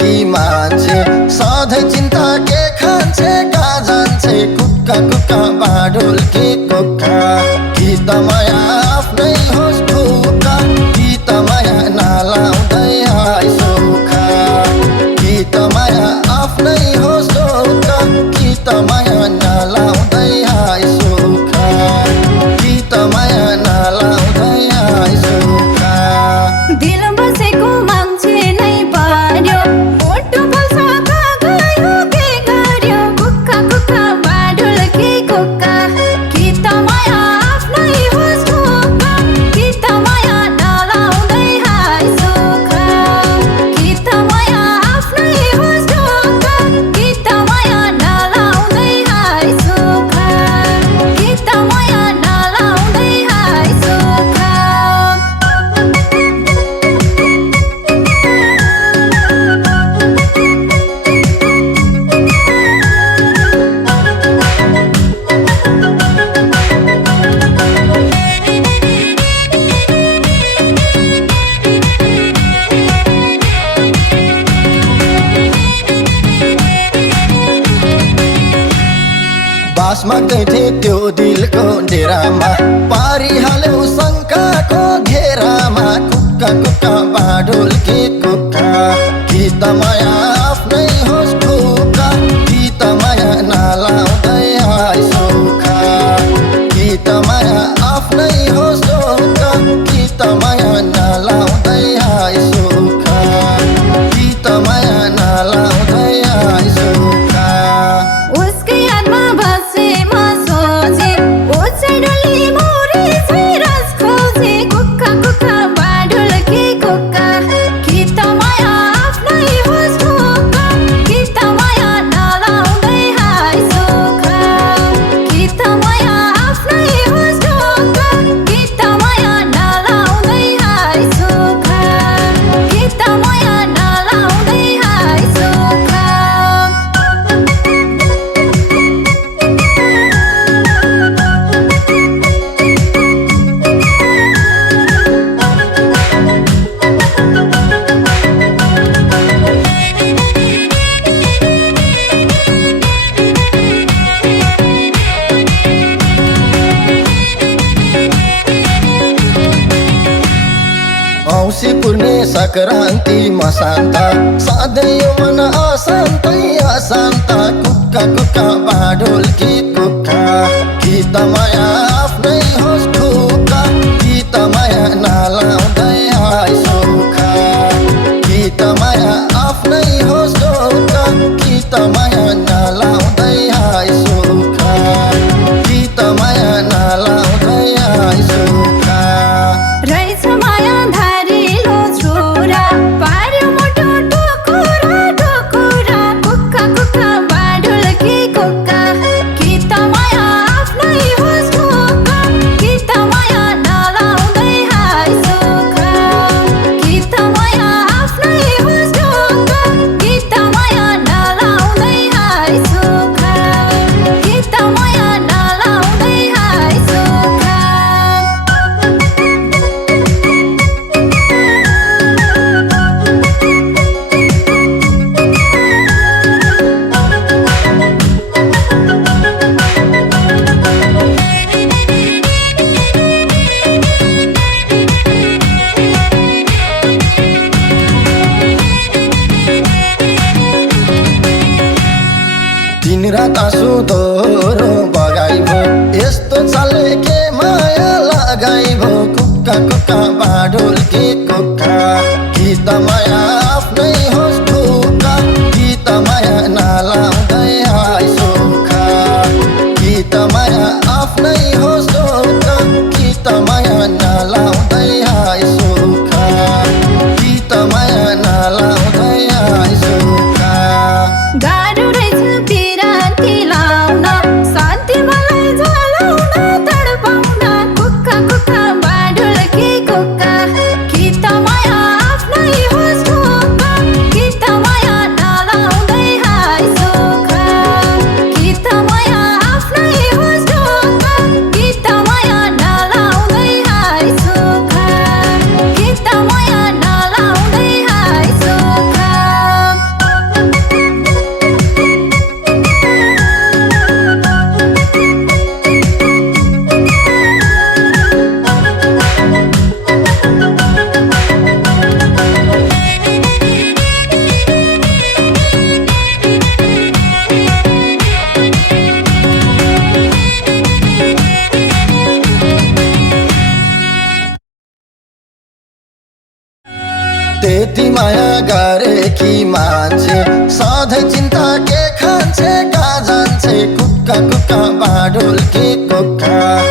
कि मान्छे सधैँ चिन्ता के खान्छे कहाँ जान्छे कुक्का कुक्का बाडुल कि कुक्का कि त माया आफ्नै होस् ढोका कि त माया नलाउँदै आइ सुखा कि त माया आफ्नै होस् ढोका कि त माया नलाउँदै आइ सुखा कि त माया नलाउँदै आइ सुखा दिल बसेको मान्छे नै पार्यो मोटो बल्छा गयो के गर्यो कुक्का कुक्का बाडुल कि कुक्का कि त माया आफ्नै होस् ढोका कि त माया नलाउँदै आइ सुखा कि त माया आफ्नै होस् ढोका कि त माया नलाउँदै आइ सुखा कि त माया नलाउँदै आइ सुखा बासमा गइथे त्यो दिलको डेरामा पारिहाल्यौ शङ्काको घेरामा कुक्का कुक्का बाडुल कि कुक्का कि त माया आफ्नै होस् ढोका कि त माया नलाउँदै आइ सुखा कि त माया आफ्नै होस् ढोका कि त माया नलाउँदै आइ सुखा कि त माया नलाउँदै आइ सुखा उसकै यादमा बसे म सोचे ओछै डल्ली मोरे छै रस खोजे कुक्का कुक्का बाडुल कि कुक्का कि त माया आफ्नै होस् ढोका कि त माया नलाउँदै आइ सुखा कि त माया आफ्नै होस् ढोका कि त माया नलाउँदै आइ सुखा कि त माया नलाउँदै आइ सुखा औँसी पूर्णे सङ्क्रान्ति मसान्त सधैँ यो मन अशान्तै अशान्त कुक्का कुक्का बाडुल कि कुक्का कि त माया आफ्नै होस् ढोका कि त माया नलाउँदै आइ सुखा कि त माया आफ्नै होस् ढोका कि त माया नलाउँदै आइ सुखा कि त माया नलाउँदै आइ सुखा रहेछ माया धारिलो छोरा पार्यो मोटो टोकुरा टोकुरा कुक्का कुक्का बाडुल कि कुक्का कि त माया आफ्नै होस् ढोका यति माया गरेकी मान्छे सधैँ चिन्ता के खान्छे कहाँ जान्छे कुक्का कुक्का बाडुल्की कुक्का